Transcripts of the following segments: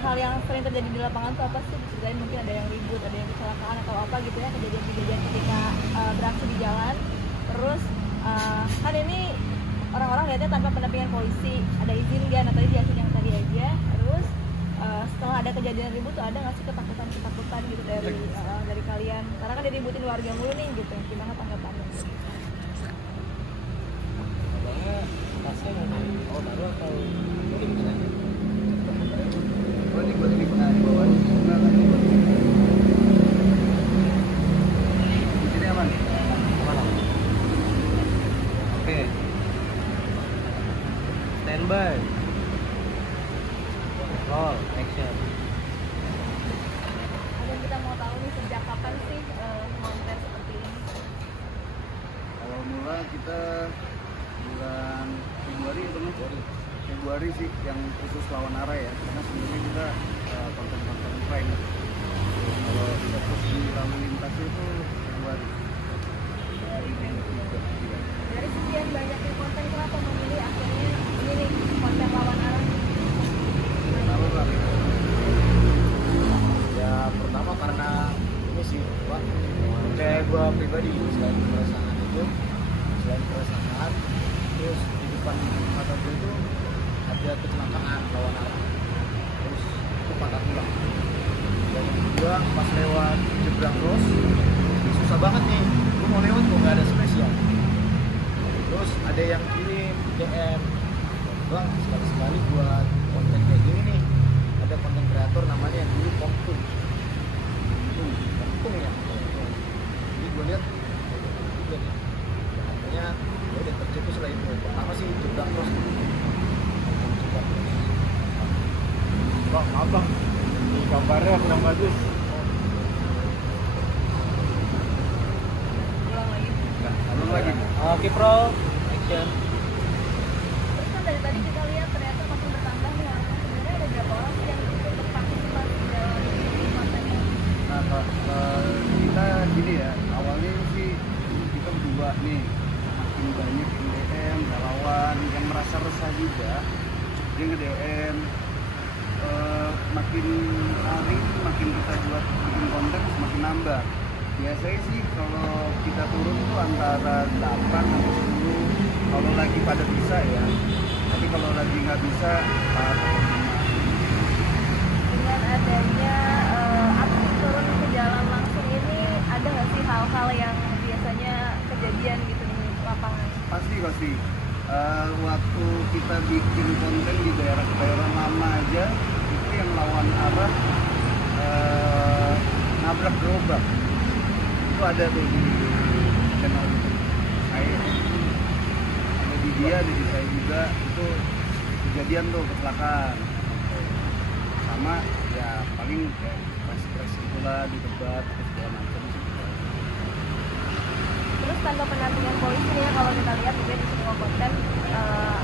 hal yang sering terjadi di lapangan tuh apa sih? Diceritain, mungkin ada yang ribut, ada yang kecelakaan atau apa gitu ya, kejadian-kejadian ketika beraksi di jalan. Terus kan ini orang-orang lihatnya tanpa pendampingan polisi, ada izin dia, nah tadi diakuin yang tadi aja. Terus setelah ada kejadian ribut tuh ada nggak sih ketakutan gitu dari kalian? Karena kan diributin warga mulu nih gitu, gimana tanggapannya? Abangnya tasnya mau taruh atau mungkin aja? Oh ini buat ini di bawah. Di sini aman. Mana? Oke. Standby. Roll, action. Ada yang kita mau tahu nih, sejak kapan sih konten seperti ini? Awal mula kita bulan Februari itu nih. Februari sih yang khusus lawan arah ya, karena sebenarnya kita konten-konten crime. Kalau fokus di lalu lintas itu Februari. Dari sekian banyaknya konten, kenapa memilih akhirnya ini nih konten lawan arah? Kenapa Bang? Ya pertama karena ini sih, Pak. Kayak gua pribadi selain keresahan, terus di depan mata gue itu ada kecelakaan lawan arah, terus itu patah tulang. Dan yang kedua pas lewat jebrang cross, susah banget nih, gue mau lewat kok nggak ada spesial. Terus ada yang kirim DM, bang sekali-sekali buat konten kayak gini nih, ada konten kreator namanya yang dulu Kongtung ya. Jadi gue lihat juga nih, akhirnya ya udah tercetus lah itu. Pertama sih jebrang cross. Bang, abang, ini gambarnya kurang bagus. Ulang lagi. Nah, belum lagi. Oke, Pro, action. Terus kan dari tadi kita lihat ternyata makin bertambah nih orang. Sebenarnya ada berapa orang sih yang ikut berpartisipasi dalam kontennya? Nah, kita gini ya, awalnya sih kita berdua nih, makin banyak yang DM, relawan yang merasa resah juga, dia nge-DM, makin hari makin kita buat bikin konten semakin nambah. Biasanya sih kalau kita turun itu antara 8 sampai 10 kalau lagi pada bisa ya, tapi kalau lagi nggak bisa 4 atau 5. Dengan adanya aksi turun ke jalan langsung ini, ada nggak sih hal-hal yang biasanya kejadian gitu di lapangan? Pasti. Waktu kita bikin konten di daerah lama aja, itu yang lawan arah nabrak gerobak. Itu ada tuh di channel saya. Ada di dia, ada di saya juga. Itu kejadian tuh kecelakaan. Sama ya paling kayak press itulah didebat terus segala macam sih. Terus tanpa pendampingan polisi nih ya, kalau kita lihat juga di semua konten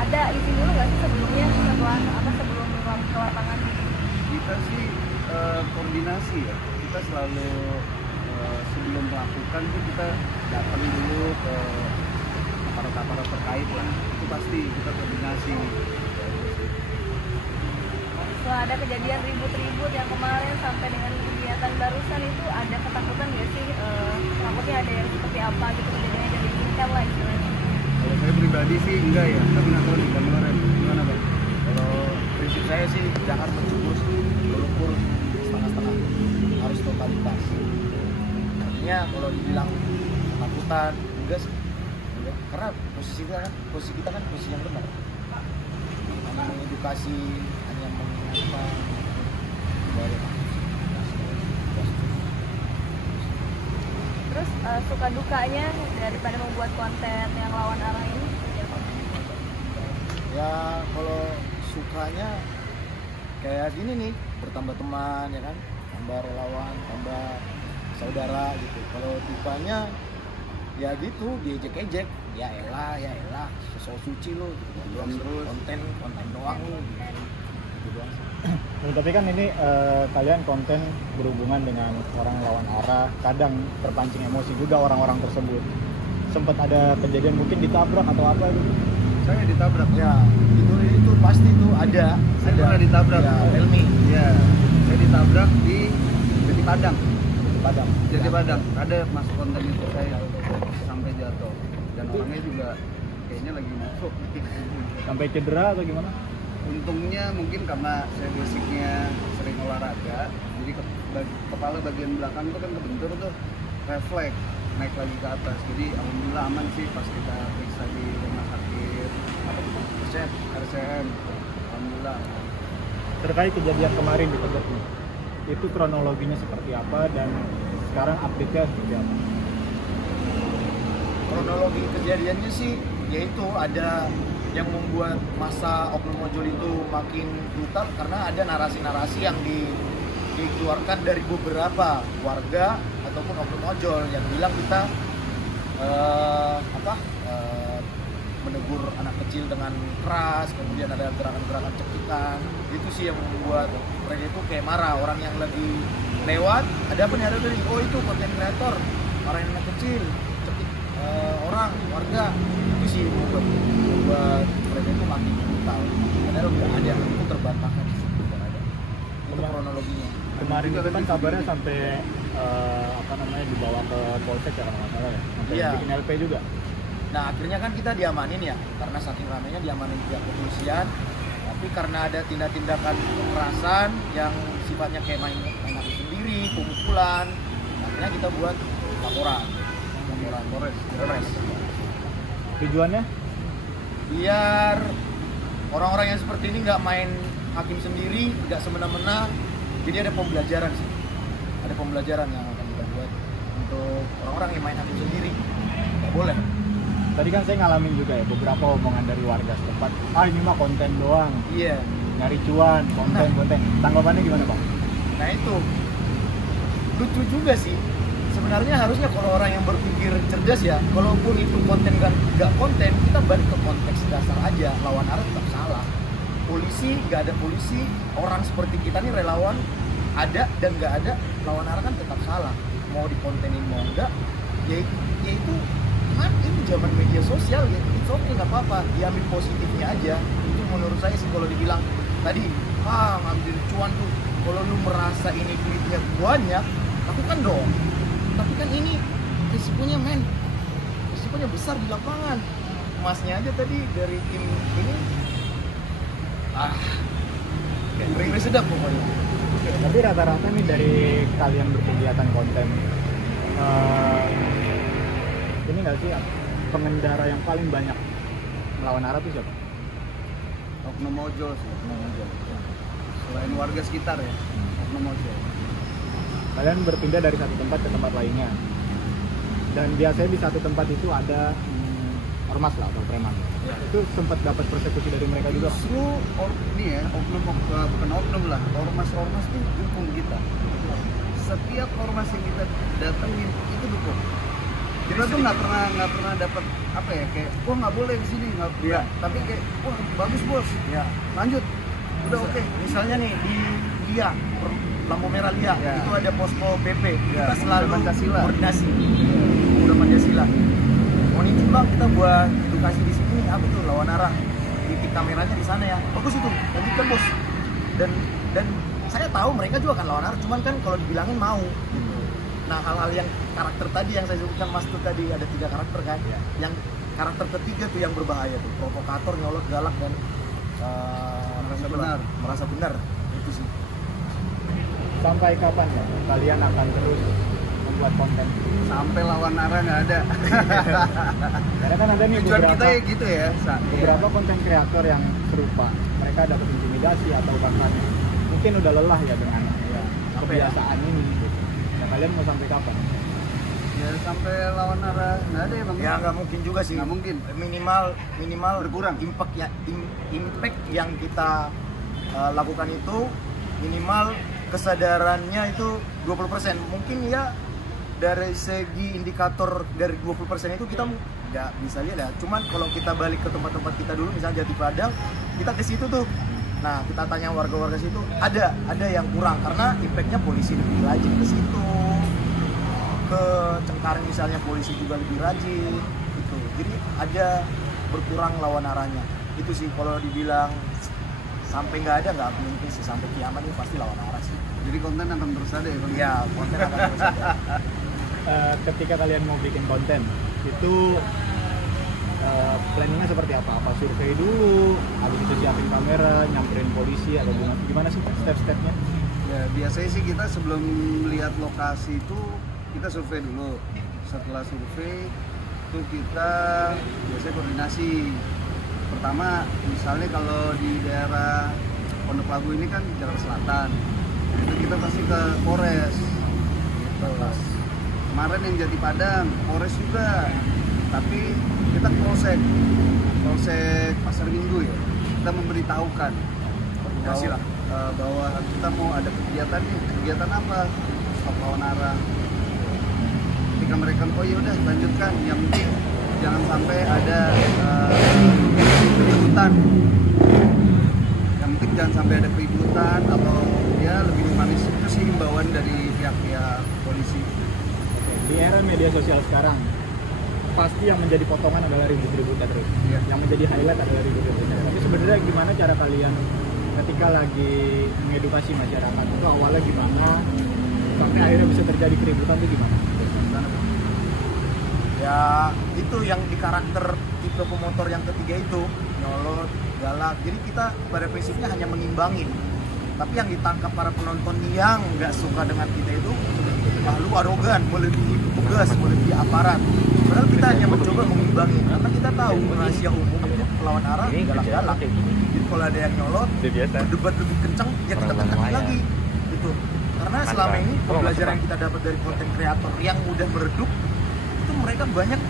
ada izin dulu nggak sih sebelumnya sebelum ke lapangan? Kita sih koordinasi ya, kita selalu sebelum melakukan tuh kita datang dulu ke aparat-aparat terkait lah, itu pasti kita koordinasi. Setelah ada kejadian ribut-ribut yang kemarin sampai dengan kegiatan barusan itu, ada ketakutan nggak sih? Takutnya ada yang seperti apa gitu kejadiannya jadi diinginkan lah istilahnya. Kalau saya pribadi sih enggak ya, tapi nggak tahu nih gambaran gimana Bang? Kalau prinsip saya sih jangan mencubur melukur setengah-setengah, harus totalitas. Artinya kalau dibilang ketakutan enggak sih, enggak. Karena posisi kita kan posisi yang benar, hanya mengedukasi, hanya mengingatkan dari Terus suka dukanya daripada membuat konten yang lawan arah ini? ya. Kalau sukanya kayak gini nih, bertambah teman ya kan, tambah relawan, tambah saudara gitu. Kalau dukanya ya gitu, diejek-ejek, ya elah sosok suci lo gitu. Terus konten doang lo gitu doang sih. Tapi kan ini kalian konten berhubungan dengan orang lawan arah, kadang terpancing emosi juga orang-orang tersebut. Sempat ada kejadian mungkin ditabrak atau apa gitu? saya ditabrak Ya itu pasti tuh ada pernah ditabrak ya, Helmi. ya Iya, saya ditabrak di Jati Padang. Padang. Jati Padang, ada masuk konten itu saya sampai jatuh. Dan orangnya juga kayaknya lagi masuk. Sampai cedera atau gimana? Untungnya mungkin karena saya basicnya sering olahraga, jadi kepala bagian belakang itu kan kebentur tuh, refleks naik lagi ke atas. Jadi alhamdulillah aman sih pas kita periksa di rumah sakit RCM. Alhamdulillah. Terkait kejadian kemarin di Tebet nih, itu kronologinya seperti apa dan sekarang update-nya seperti apa? Kronologi kejadiannya sih yaitu ada yang membuat masa oknum ojol itu makin brutal karena ada narasi-narasi yang dikeluarkan dari beberapa warga ataupun oknum ojol yang bilang kita menegur anak kecil dengan keras, kemudian ada gerakan-gerakan cekikan. Itu sih yang membuat mereka itu kayak marah. Orang yang lagi lewat, ada apa nih, ada dari, oh itu konten kreator marahin anak kecil, cekik orang, warga. Itu sih membuat mereka itu makin brutal. Padahal udah ada, itu terbantahkan di situ, udah ada. Itu kronologinya. Kemarin itu kan kabarnya sampai dibawa ke Polsek ya kalau nggak salah ya, sampai Iya. bikin LP juga. Nah akhirnya kan kita diamanin ya, karena saking ramainya diamanin pihak kepolisian. Tapi karena ada tindakan kekerasan yang sifatnya kayak main hakim sendiri, pemukulan, akhirnya kita buat laporan Polres. Tujuannya? Biar orang-orang yang seperti ini nggak main hakim sendiri, nggak semena-mena. Jadi ada pembelajaran sih, ada pembelajaran yang akan kita buat untuk orang-orang yang main hakim sendiri. Nggak boleh. Tadi kan saya ngalamin juga ya beberapa omongan dari warga setempat. Ini mah konten doang, Iya. nyari cuan, konten. Tanggapannya gimana bang? Nah itu lucu juga sih. Sebenarnya harusnya kalau orang yang berpikir cerdas ya, kalaupun itu konten nggak konten, kita balik ke konteks dasar aja. Lawan arah tetap salah. Polisi nggak ada polisi, orang seperti kita nih relawan ada dan nggak ada, lawan arah kan tetap salah. Mau dikontenin mau enggak, ya itu kan itu zaman media sosial ya, itu oke nggak apa-apa, diambil positifnya aja. Itu menurut saya sih kalau dibilang tadi, ngambil cuan tuh, kalau lu merasa ini duitnya banyak, lakukan dong. Tapi kan ini risikonya risikonya besar di lapangan. Emasnya aja tadi dari tim ini, ngeri sedap pokoknya. Tapi rata-rata nih dari kalian berkegiatan konten, ini nggak sih pengendara yang paling banyak melawan arah tuh siapa? Oknum ojol sih. Selain warga sekitar ya, oknum ojol. Kalian berpindah dari satu tempat ke tempat lainnya, dan biasanya di satu tempat itu ada ormas lah atau preman. Ya. Itu sempat dapat persekusi dari mereka juga. Justru ini ya, bukan oknum lah, ormas tuh dukung kita. Setiap ormas yang kita datengin itu dukung. Kita tuh nggak pernah dapat apa ya, kayak wah nggak boleh di sini, nggak. Iya. Tapi kayak wah bagus bos, Ya, lanjut, udah oke. misalnya nih di Lia, lampu merah Lia, Ya. itu ada posko PP. Ya, Kita selalu Pemuda Pancasila. koordinasi. Pemuda Pancasila. Mau nih bang, kita buat edukasi di sini, apa tuh lawan arah. Titik kameranya di sana ya. Bagus itu, lanjutkan bos. Dan saya tahu mereka juga kan lawan arah, cuman kan kalau dibilangin mau. Gitu. Nah hal-hal yang karakter tadi yang saya sebutkan Mas tuh tadi ada 3 karakter kan. Yang karakter ketiga tuh yang berbahaya tuh, provokator, nyolot, galak dan merasa benar. Itu sih. Sampai kapan ya kalian akan terus membuat konten? Sampai lawan arah nggak ada. Karena kan ada nih Tujuan kita ya gitu ya. beberapa konten kreator yang serupa. Mereka dapat intimidasi atau bahkan mungkin udah lelah ya dengan kebiasaan ini. Gitu. Ya, kalian mau sampai kapan? Ya sampai lawan arah nggak ada ya bang. Ya nggak mungkin juga sih. Nggak mungkin. Minimal Berkurang. Impact yang kita lakukan itu minimal kesadarannya itu 20%. Mungkin ya dari segi indikator dari 20% itu kita nggak bisa lihat ya. Cuman kalau kita balik ke tempat-tempat kita dulu, misalnya Jati Padang, kita ke situ tuh. Nah kita tanya warga-warga situ, ada yang kurang karena impactnya polisi lebih rajin ke situ. Ke Cengkareng misalnya polisi juga lebih rajin gitu. Jadi ada berkurang lawan arahnya. Itu sih kalau dibilang sampai nggak ada nggak mungkin sih, sampai kiamat ini pasti lawan arah sih. Jadi konten akan terus ada ya Bang? Iya, konten akan terus ada. Ketika kalian mau bikin konten itu planningnya seperti apa? Apa survei dulu, habis itu siapin kamera, nyamperin polisi atau gimana sih step-stepnya? Ya, biasanya sih kita sebelum lihat lokasi itu kita survei dulu. Setelah survei itu kita biasanya koordinasi. Pertama, misalnya kalau di daerah Pondok Labu ini kan Jakarta Selatan, itu kita pasti ke Polres. Gitu. Kemarin yang Jati Padang, Polres juga. Tapi kita ke Polsek Pasar Minggu ya. Kita memberitahukan Koordinasi lah. Bahwa kita mau ada kegiatan nih. Kegiatan apa? Stop lawan arah. Ketika mereka, oh ya udah lanjutkan. Yang penting jangan sampai ada keributan. Yang penting jangan sampai ada keributan atau ya lebih humanis. Itu sih himbauan dari pihak-pihak polisi. Di era media sosial sekarang pasti yang menjadi potongan adalah ribut-ributnya terus. Iya. Yang menjadi highlight adalah ribut-ributnya. Tapi sebenarnya gimana cara kalian ketika lagi mengedukasi masyarakat itu awalnya gimana sampai akhirnya bisa terjadi keributan itu gimana? Ya itu yang di karakter tipe pemotor yang ketiga itu, nyolot, galak. Jadi kita pada prinsipnya hanya mengimbangi. Tapi yang ditangkap para penonton yang nggak suka dengan kita itu, ah lu arogan, melebihi petugas, melebihi aparat. Padahal kita hanya mencoba mengimbangi, karena kita tahu rahasia umum itu lawan arah galak-galak. Jadi kalau ada yang nyolot, berdebat lebih kencang, ya kita kencangin lagi. Gitu. Karena selama ini pembelajaran yang kita dapat dari konten kreator yang mudah meredup, itu mereka banyak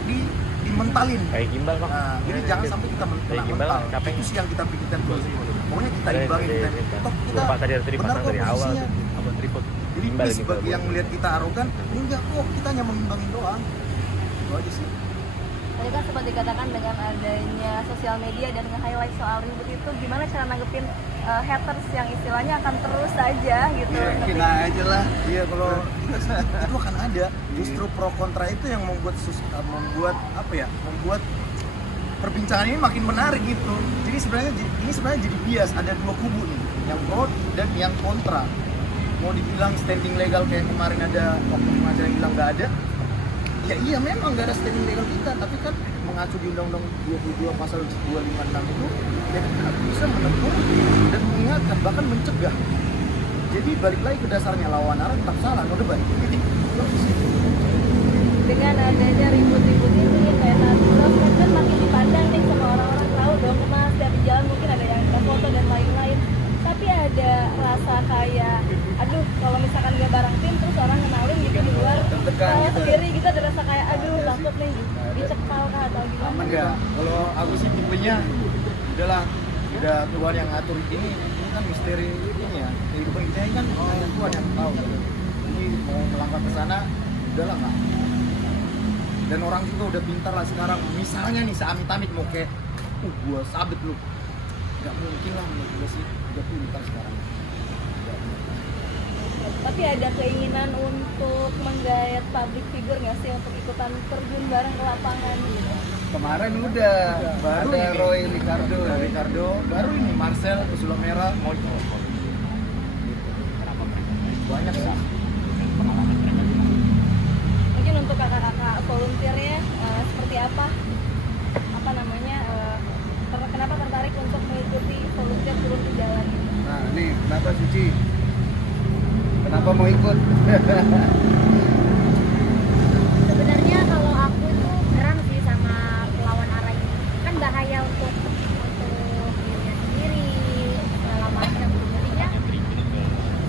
dimentalin. Kayak gimbal Bang. Nah, jadi jangan sampai kita Kayak gimbal, mental. capek. Itu sih yang kita pikirkan terus. Pokoknya kita imbangin, toh kita Lupa tadi dari benar kok dari awal posisinya. abang tripod. Jadi please bagi yang melihat kita arogan, enggak kok, kita hanya mengimbangin doang. Itu aja sih. Tadi kan sempat dikatakan dengan adanya sosial media dan nge-highlight soal ribut itu, gimana cara nanggepin haters yang istilahnya akan terus saja gitu. Ya, Tapi kita aja lah. Iya, kalau itu akan ada. Justru pro kontra itu yang membuat membuat perbincangan ini makin menarik gitu. Jadi sebenarnya jadi bias, ada dua kubu nih, yang pro dan yang kontra. Mau dibilang standing legal kayak kemarin ada oknum pengacara yang bilang nggak ada, ya iya memang nggak ada standing legal kita, tapi kan mengacu di Undang-Undang 22 pasal 256 itu ya kita bisa menegur dan mengingatkan, bahkan mencegah. Jadi balik lagi ke dasarnya, lawan arah tetap salah, no debat. dengan adanya ribut-ribut ini kayak sosmed kan makin dipandang nih sama orang-orang, tahu dong kenal setiap di jalan mungkin ada yang foto dan lain-lain. Tapi ada rasa kayak, aduh kalau misalkan gak bareng tim terus orang kenalin gitu di luar, Deg-degan kalau gitu. sendiri gitu ada rasa kayak aduh takut nih dicekal kah atau gimana? Enggak, kalau aku sih tipenya udahlah, udah Tuhan yang ngatur ini kan misteri ini ya. Kehidupan kita ini kan hanya Tuhan yang tahu. Jadi mau melangkah ke sana, udahlah nggak. Dan orang juga udah pintar lah sekarang. Misalnya nih, seamit-amit mau kayak, gua sabet lu. Nggak mungkin lah menurut gue sih, udah pintar sekarang. Tapi ada keinginan untuk menggait public figure nggak sih untuk ikutan terjun bareng ke lapangan gitu? Kemarin udah Baru ada ini. Roy Ricardo. Baru ini Marcel, Pesulap Merah, mau banyak sih. Mungkin untuk kakak-kakak volunteernya seperti apa? Apa namanya? Kenapa tertarik untuk mengikuti volunteer turun ke jalan ini? Nah, nih, kenapa Suci? Kenapa mau ikut? Sebenarnya kalau aku itu geram sih sama lawan arah ini, kan bahaya untuk dirinya sendiri segala macam. Jadinya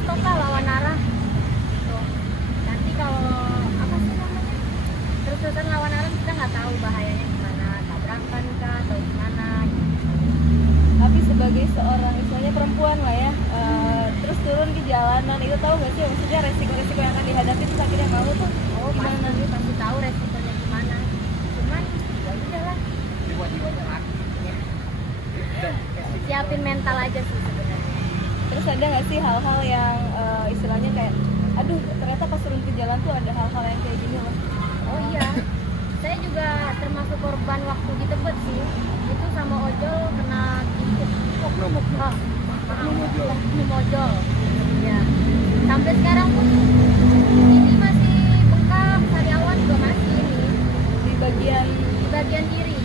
stop lah lawan arah. Tuh. Nanti kalau apa sih namanya terus-terusan lawan arah kita nggak tahu bahayanya gimana, tabrakan kah atau gimana. Tapi sebagai seorang istilahnya perempuan lah ya, terus turun ke jalanan itu tahu nggak sih maksudnya resiko-resiko yang akan dihadapi terus akhirnya kamu tuh gimana? Pasti tahu resikonya gimana. Cuman ya udahlah. Siapin mental aja sih sebenarnya. Terus ada nggak sih hal-hal yang istilahnya kayak, aduh ternyata pas turun ke jalan tuh ada hal-hal yang kayak gini loh. Oh iya, saya juga termasuk korban waktu di Tebet sih. Itu sama ojol kena timpuk. Oknum. Oh, memojol. Ya. Sampai sekarang pun ini masih bengkak, sariawan juga masih ini Di bagian di bagian kiri.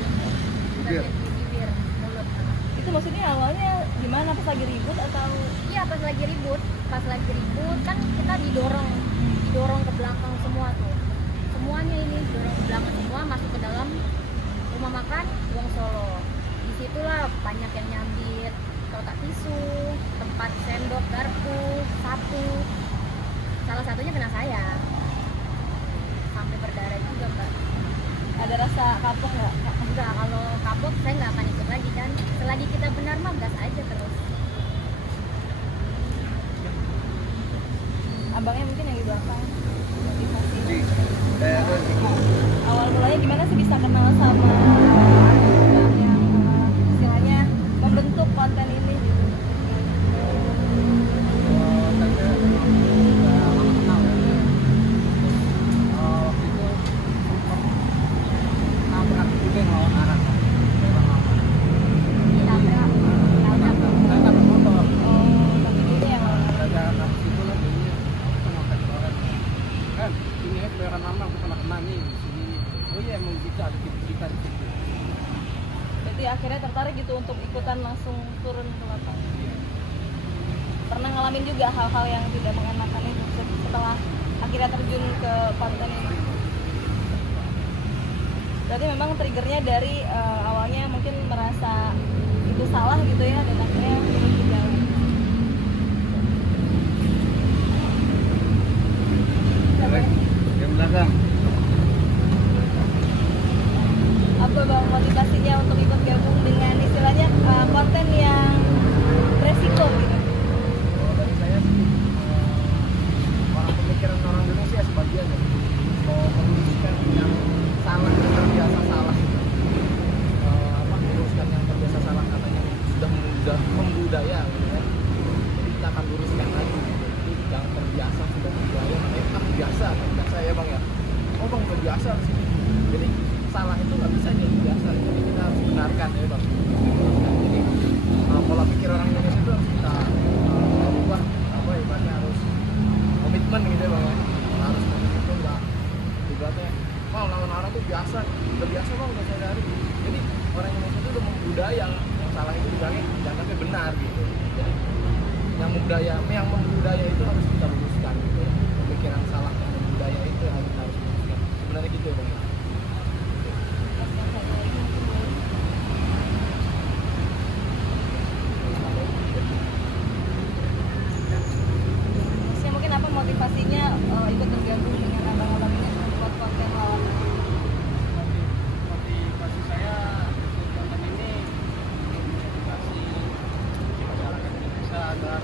Bibir. Bibir, mulut. itu maksudnya awalnya gimana, pas lagi ribut atau Iya, pas lagi ribut kan kita didorong ke belakang semua tuh. Semuanya ini didorong ke belakang semua, masuk ke dalam rumah makan Wong Solo. Disitulah banyak yang nyambit kotak tisu, tempat sendok, garpu, sapu. Salah satunya kena saya. Sampai berdarah juga, Mbak. ada rasa kapok nggak? Enggak, kalau kapok saya nggak akan ikut lagi kan. Selagi kita benar mah gas aja terus. Abangnya mungkin yang di belakang motivasi. Jadi, Awal mulanya gimana sih bisa kenal sama abang yang istilahnya membentuk konten ini? Oh, tapi itu yang berarti akhirnya tertarik gitu untuk ikutan langsung turun ke lapangan. Pernah ngalamin juga hal-hal yang tidak mengenakan itu setelah akhirnya terjun ke konten ini. Berarti memang triggernya dari awalnya mungkin merasa itu salah gitu ya, dan akhirnya turun ke jalan. yang belakang. Apa bang motivasinya untuk ikut gabung dengan istilahnya konten yang beresiko gitu? Kalau dari saya sih orang pemikiran orang Indonesia sebagian ya mau meluruskan yang salah, yang terbiasa salah, meluruskan yang terbiasa salah, katanya sudah membudaya gitu kan. Jadi kita akan luruskan lagi gitu. Jadi yang terbiasa sudah membudaya, biasa ya bang ya. Oh bang udah biasa sih. Jadi salah itu nggak bisa jadi biasa. Jadi kita harus benarkan ya bang. Jadi pola pikir orang Indonesia itu harus kita ubah, apa ibaratnya harus komitmen gitu ya bang ya. Harus komitmen itu nggak ibaratnya lawan arah tuh biasa, udah biasa bang, udah sehari-hari. Jadi orang Indonesia itu udah membudaya, yang salah itu dibilangnya jangan sampai benar gitu. Jadi yang membudaya itu harus kita luruskan gitu ya. Pemikiran salah yang membudaya itu harus luruskan. Sebenarnya gitu ya bang ya. Maksudnya mungkin apa motivasinya ikut tergabung dengan abang-abang ini untuk membuat konten lawan? Motivasi saya untuk konten ini motivasi masyarakat Indonesia agar